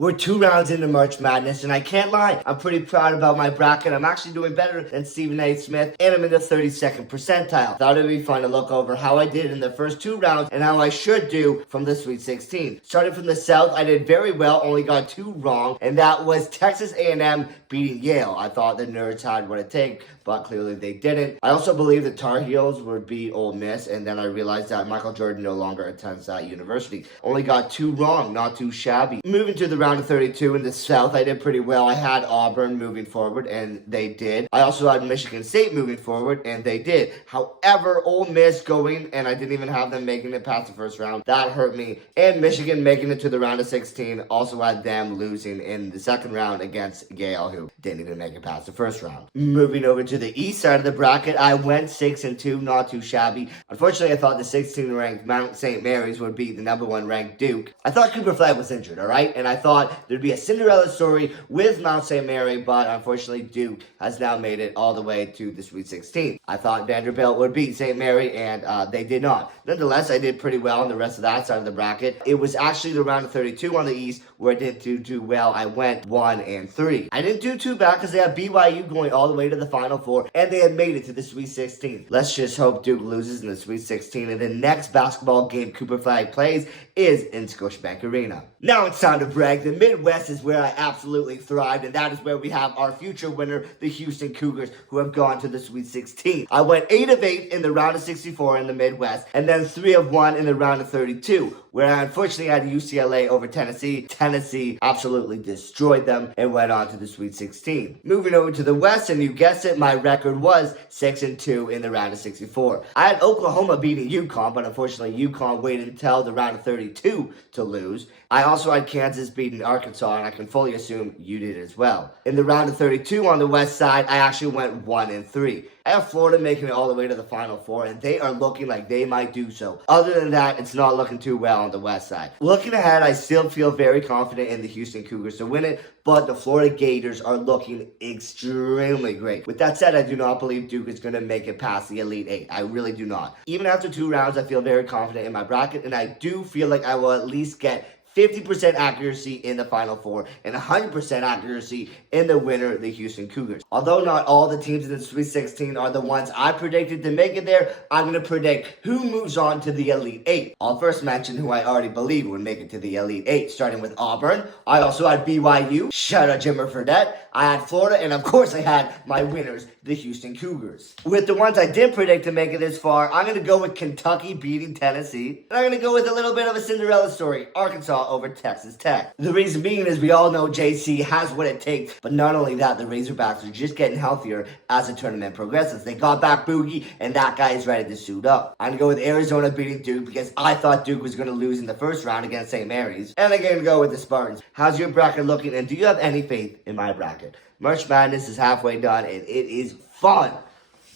We're 2 rounds into March Madness, and I can't lie, I'm pretty proud about my bracket. I'm actually doing better than Stephen A. Smith, and I'm in the 32nd percentile. Thought it'd be fun to look over how I did in the first 2 rounds and how I should do from the Sweet 16. Starting from the South, I did very well, only got 2 wrong, and that was Texas A&M beating Yale. I thought the Nerds had what it takes, but clearly they didn't. I also believed the Tar Heels would beat Ole Miss, and then I realized that Michael Jordan no longer attends that university. Only got 2 wrong, not too shabby. Moving to the round of 32 in the South, I did pretty well. I had Auburn moving forward, and they did. I also had Michigan State moving forward, and they did. However, Ole Miss going, and I didn't even have them making it past the first round. That hurt me. And Michigan making it to the round of 16, also had them losing in the second round against Yale, who didn't even make it past the first round. Moving over to the east side of the bracket, I went 6-2, not too shabby. Unfortunately, I thought the 16th ranked Mount St. Mary's would beat the number 1 ranked Duke. I thought Cooper Flagg was injured, alright? And I thought there'd be a Cinderella story with Mount St. Mary, but unfortunately Duke has now made it all the way to the Sweet 16. I thought Vanderbilt would beat St. Mary, and they did not. Nonetheless, I did pretty well on the rest of that side of the bracket. It was actually the round of 32 on the east where I didn't do too well. I went 1-3. I didn't do too bad because they had BYU going all the way to the Final Four, and they had made it to the Sweet 16. Let's just hope Duke loses in the Sweet 16, and the next basketball game Cooper Flagg plays is in Scotiabank Arena. Now it's time to brag. The Midwest is where I absolutely thrived, and that is where we have our future winner, the Houston Cougars, who have gone to the Sweet 16. I went 8 of 8 in the round of 64 in the Midwest, and then 3 of 1 in the round of 32, where I unfortunately had UCLA over Tennessee. Tennessee absolutely destroyed them and went on to the Sweet 16. Moving over to the West, and you guessed it, my record was 6-2 in the round of 64. I had Oklahoma beating UConn, but unfortunately UConn waited until the round of 32 to lose. I also had Kansas beating Arkansas, and I can fully assume you did as well. In the round of 32 on the West side, I actually went 1-3. I have Florida making it all the way to the Final Four, and they are looking like they might do so. Other than that, it's not looking too well on the West side. Looking ahead, I still feel very confident in the Houston Cougars to win it, but the Florida Gators are looking extremely great. With that said, I do not believe Duke is going to make it past the Elite 8. I really do not. Even after 2 rounds, I feel very confident in my bracket, and I do feel like I will at least get 50% accuracy in the Final Four and 100% accuracy in the winner, the Houston Cougars. Although not all the teams in the Sweet 16 are the ones I predicted to make it there, I'm going to predict who moves on to the Elite 8. I'll first mention who I already believe would make it to the Elite 8, starting with Auburn. I also had BYU. Shout out Jimmer Fredette. I had Florida, and of course I had my winners, the Houston Cougars. With the ones I did predict to make it this far, I'm going to go with Kentucky beating Tennessee. And I'm going to go with a little bit of a Cinderella story, Arkansas over Texas Tech. The reason being is we all know JC has what it takes, but not only that, the Razorbacks are just getting healthier as the tournament progresses. They got back Boogie, and that guy is ready to suit up. I'm going to go with Arizona beating Duke because I thought Duke was going to lose in the first round against St. Mary's. And I'm going to go with the Spartans. How's your bracket looking, and do you have any faith in my bracket? March Madness is halfway done, and it is fun.